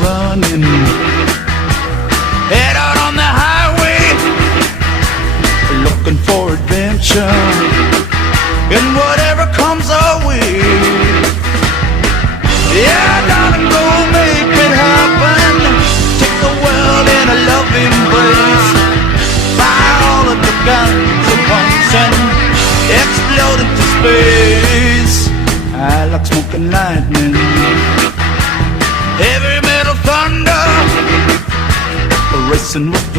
running. Head out on the highway, looking for adventure, and whatever comes our way. Yeah, darling, go make it happen. Take the world in a loving embrace. Fire all of the guns at once and explode into space. I like smoke and lightning, heavy metal thunder, racing with the